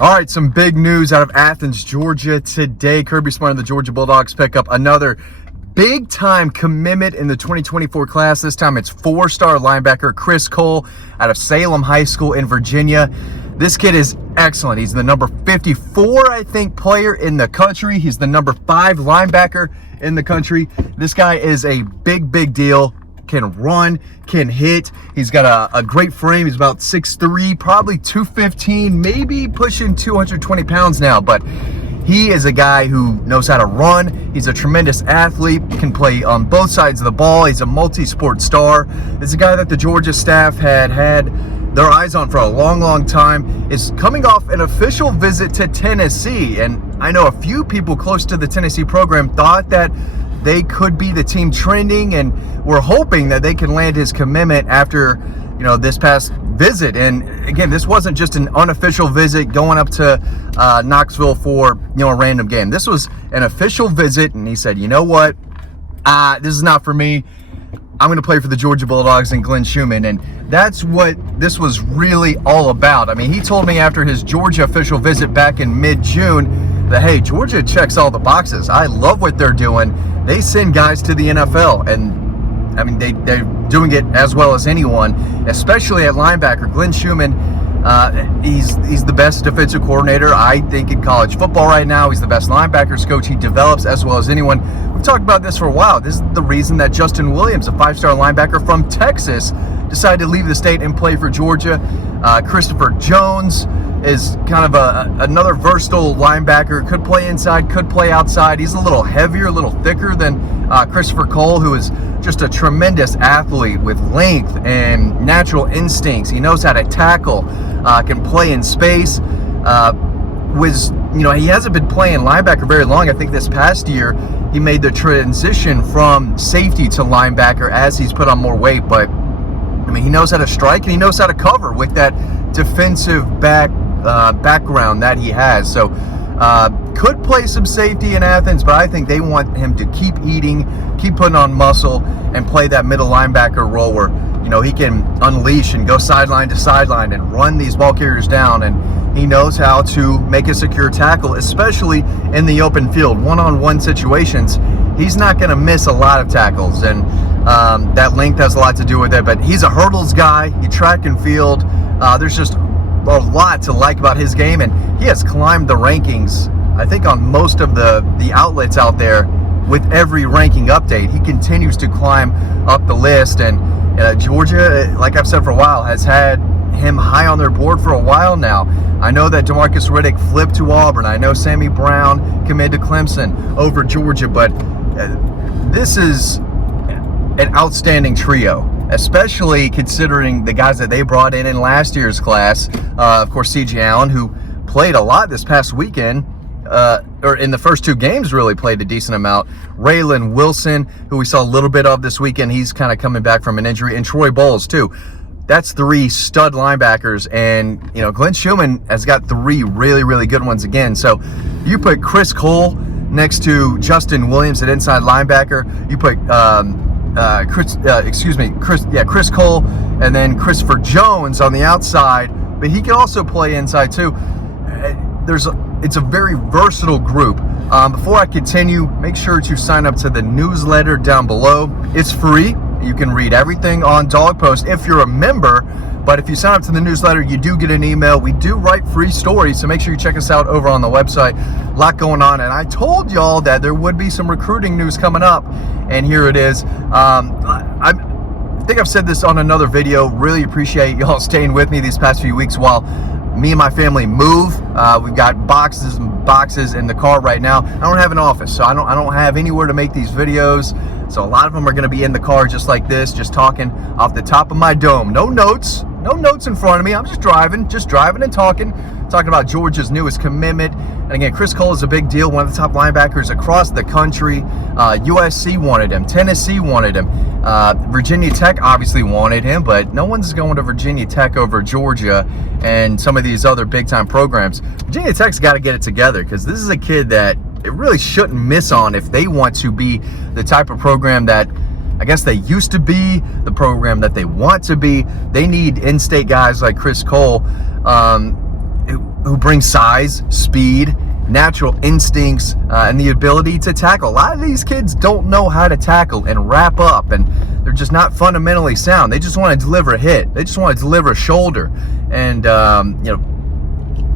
All right, some big news out of Athens, Georgia today. Kirby Smart and the Georgia Bulldogs pick up another big-time commitment in the 2024 class. This time it's four-star linebacker Chris Cole out of Salem High School in Virginia. This kid is excellent. He's the number 54, I think, player in the country. He's the number 5 linebacker in the country. This guy is a big deal. Can run, can hit. He's got a great frame. He's about 6'3", probably 215, maybe pushing 220 pounds now, but he is a guy who knows how to run. He's a tremendous athlete, can play on both sides of the ball. He's a multi-sport star. This is a guy that the Georgia staff had their eyes on for a long time. Is coming off an official visit to Tennessee, and I know a few people close to the Tennessee program thought that they could be the team trending, and we're hoping that they can land his commitment after, this past visit. And again, this wasn't just an unofficial visit going up to Knoxville for, a random game. This was an official visit, and he said, you know what, this is not for me. I'm going to play for the Georgia Bulldogs and Glenn Schumann. And that's what this was really all about. I mean, he told me after his Georgia official visit back in mid-June that, hey, Georgia checks all the boxes. I love what they're doing. They send guys to the NFL, and I mean, they're doing it as well as anyone, especially at linebacker. Glenn Schumann, he's the best defensive coordinator, I think, in college football right now. He's the best linebackers coach. He develops as well as anyone. We've talked about this for a while. This is the reason that Justin Williams, a 5-star linebacker from Texas, decided to leave the state and play for Georgia. Christopher Jones is kind of another versatile linebacker. Could play inside, could play outside. He's a little heavier, a little thicker than Christopher Cole, who is just a tremendous athlete with length and natural instincts. He knows how to tackle, can play in space. He hasn't been playing linebacker very long. I think this past year he made the transition from safety to linebacker as he's put on more weight, but I mean, he knows how to strike and he knows how to cover with that defensive background that he has. So could play some safety in Athens, but I think they want him to keep eating, keep putting on muscle, and play that middle linebacker role where he can unleash and go sideline to sideline and run these ball carriers down. And he knows how to make a secure tackle, especially in the open field, one-on-one situations. He's not going to miss a lot of tackles, and that length has a lot to do with it. But he's a hurdles guy. He track and field. There's just a lot to like about his game, and he has climbed the rankings, I think, on most of the outlets out there. With every ranking update, he continues to climb up the list, and Georgia, like I've said for a while, has had him high on their board for a while now. I know that DeMarcus Riddick flipped to Auburn. I know Sammy Brown committed to Clemson over Georgia, but this is an outstanding trio, especially considering the guys that they brought in last year's class. Of course, C.J. Allen, who played a lot this past weekend, or in the first 2 games really played a decent amount. Raylan Wilson, who we saw a little bit of this weekend, he's kind of coming back from an injury, and Troy Bowles too. That's 3 stud linebackers, and Glenn Schumann has got 3 really good ones again. So you put Chris Cole next to Justin Williams at inside linebacker. You put Chris Cole, and then Christopher Jones on the outside, but he can also play inside too. It's a very versatile group. Before I continue, make sure to sign up to the newsletter down below. It's free. You can read everything on Dog Post if you're a member, but if you sign up to the newsletter, you do get an email. We do write free stories, so make sure you check us out over on the website. A lot going on, and I told y'all that there would be some recruiting news coming up, and here it is. I think I've said this on another video. Really appreciate y'all staying with me these past few weeks while me and my family move. We've got boxes and boxes in the car right now. I don't have an office, so I don't have anywhere to make these videos. So a lot of them are going to be in the car just like this, just talking off the top of my dome. No notes in front of me. I'm just driving and talking about Georgia's newest commitment. And again, Chris Cole is a big deal, one of the top linebackers across the country. USC wanted him. Tennessee wanted him. Virginia Tech obviously wanted him, but no one's going to Virginia Tech over Georgia and some of these other big-time programs. Virginia Tech's got to get it together, because this is a kid that it really shouldn't miss on if they want to be the type of program that I guess they used to be, the program that they want to be. They need in-state guys like Chris Cole. who brings size, speed, natural instincts, and the ability to tackle. A lot of these kids don't know how to tackle and wrap up, and they're just not fundamentally sound. They just want to deliver a hit. They just want to deliver a shoulder and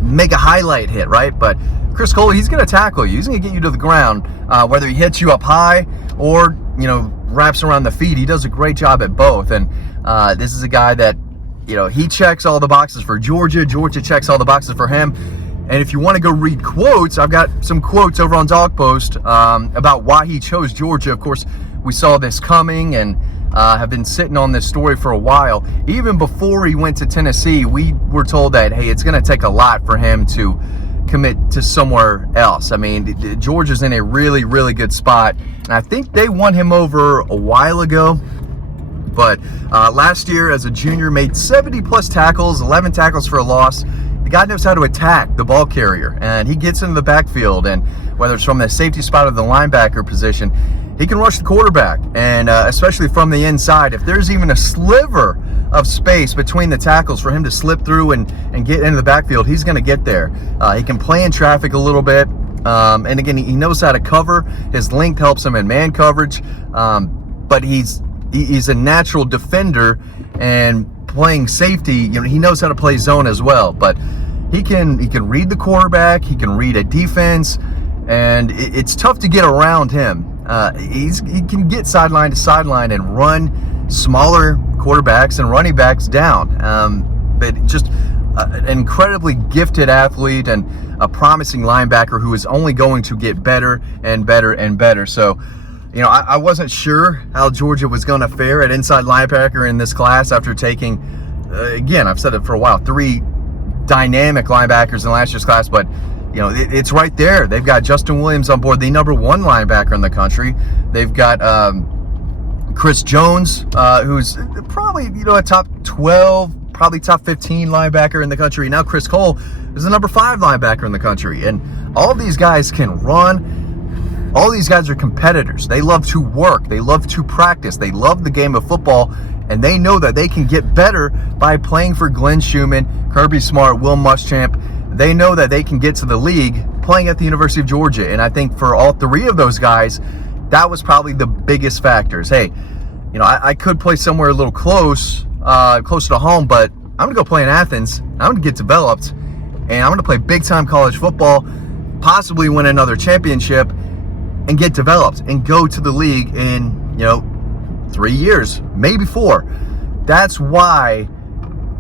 make a highlight hit, right? But Chris Cole, he's going to tackle you. He's going to get you to the ground, whether he hits you up high or wraps around the feet. He does a great job at both. And this is a guy that he checks all the boxes for Georgia. Georgia checks all the boxes for him. And if you want to go read quotes, I've got some quotes over on Dog Post about why he chose Georgia. Of course, we saw this coming and have been sitting on this story for a while. Even before he went to Tennessee, we were told that, hey, it's going to take a lot for him to commit to somewhere else. I mean, Georgia's in a really, really good spot. And I think they won him over a while ago. But last year as a junior, made 70-plus tackles, 11 tackles for a loss. The guy knows how to attack the ball carrier, and he gets into the backfield, and whether it's from the safety spot or the linebacker position, he can rush the quarterback, and especially from the inside. If there's even a sliver of space between the tackles for him to slip through and get into the backfield, he's going to get there. He can play in traffic a little bit, and again, he knows how to cover. His length helps him in man coverage, but he's a natural defender, and playing safety, he knows how to play zone as well. But he can read the quarterback, he can read a defense, and it's tough to get around him. He can get sideline to sideline and run smaller quarterbacks and running backs down. But just an incredibly gifted athlete and a promising linebacker who is only going to get better and better and better. So I wasn't sure how Georgia was going to fare at inside linebacker in this class after taking, again, I've said it for a while, 3 dynamic linebackers in last year's class, but it's right there. They've got Justin Williams on board, the number 1 linebacker in the country. They've got Chris Jones, who's probably a top 12, probably top 15 linebacker in the country. Now Chris Cole is the number 5 linebacker in the country, and all of these guys can run. All these guys are competitors. They love to work. They love to practice. They love the game of football, and they know that they can get better by playing for Glenn Schumann, Kirby Smart, Will Muschamp. They know that they can get to the league playing at the University of Georgia, and I think for all 3 of those guys, that was probably the biggest factors. Hey, I could play somewhere a little closer to home, but I'm going to go play in Athens. I'm going to get developed, and I'm going to play big-time college football, possibly win another championship, and get developed and go to the league in 3 years, maybe 4. That's why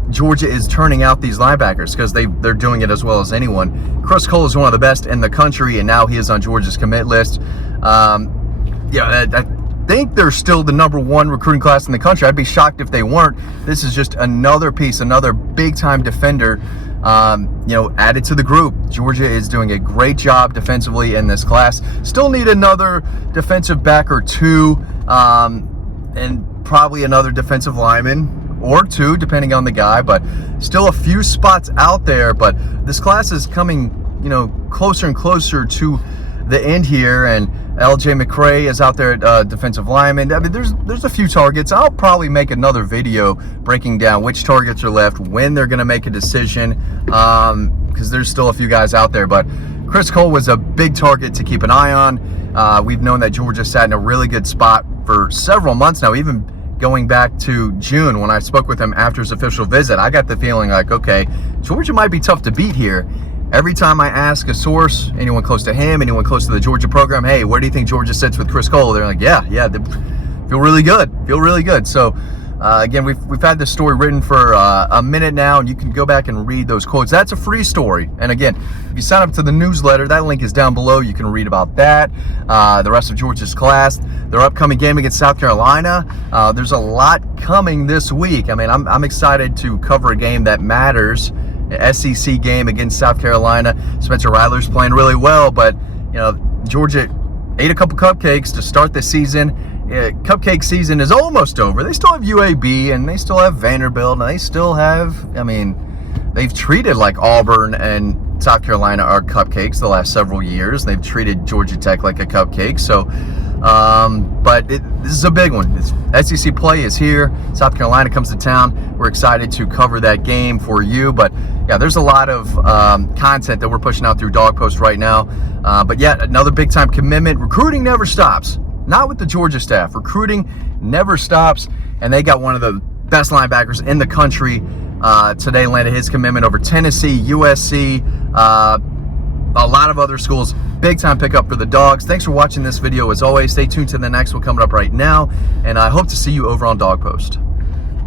Georgia is turning out these linebackers, because they're doing it as well as anyone. Chris Cole is one of the best in the country, and now he is on Georgia's commit list. I think they're still the number 1 recruiting class in the country. I'd be shocked if they weren't. This is just another piece, another big-time defender added to the group. Georgia is doing a great job defensively in this class. Still need another defensive back or 2, and probably another defensive lineman or 2, depending on the guy, but still a few spots out there. But this class is coming, closer and closer to the end here, and LJ McCray is out there at defensive lineman. I mean, there's a few targets. I'll probably make another video breaking down which targets are left, when they're going to make a decision, because there's still a few guys out there. But Chris Cole was a big target to keep an eye on. We've known that Georgia sat in a really good spot for several months now, even going back to June when I spoke with him after his official visit. I got the feeling like, okay, Georgia might be tough to beat here. Every time I ask a source, anyone close to him, anyone close to the Georgia program, hey, where do you think Georgia sits with Chris Cole? They're like, yeah, they feel really good. So, again, we've had this story written for a minute now, and you can go back and read those quotes. That's a free story. And again, if you sign up to the newsletter, that link is down below. You can read about that, the rest of Georgia's class, their upcoming game against South Carolina. There's a lot coming this week. I mean, I'm excited to cover a game that matters. SEC game against South Carolina. Spencer Rattler's playing really well, but Georgia ate a couple cupcakes to start the season. Cupcake season is almost over. They still have UAB, and they still have Vanderbilt, and they still have, they've treated like Auburn and South Carolina are cupcakes the last several years. They've treated Georgia Tech like a cupcake. So, but this is a big one. SEC play is here. South Carolina comes to town. We're excited to cover that game for you. But yeah, there's a lot of content that we're pushing out through Dog Post right now. But yet another big time commitment. Recruiting never stops. Not with the Georgia staff. Recruiting never stops. And they got one of the best linebackers in the country. Today landed his commitment over Tennessee, USC, a lot of other schools. Big time pickup for the Dogs. Thanks for watching this video. As always, stay tuned to the next one coming up right now, and I hope to see you over on Dog Post.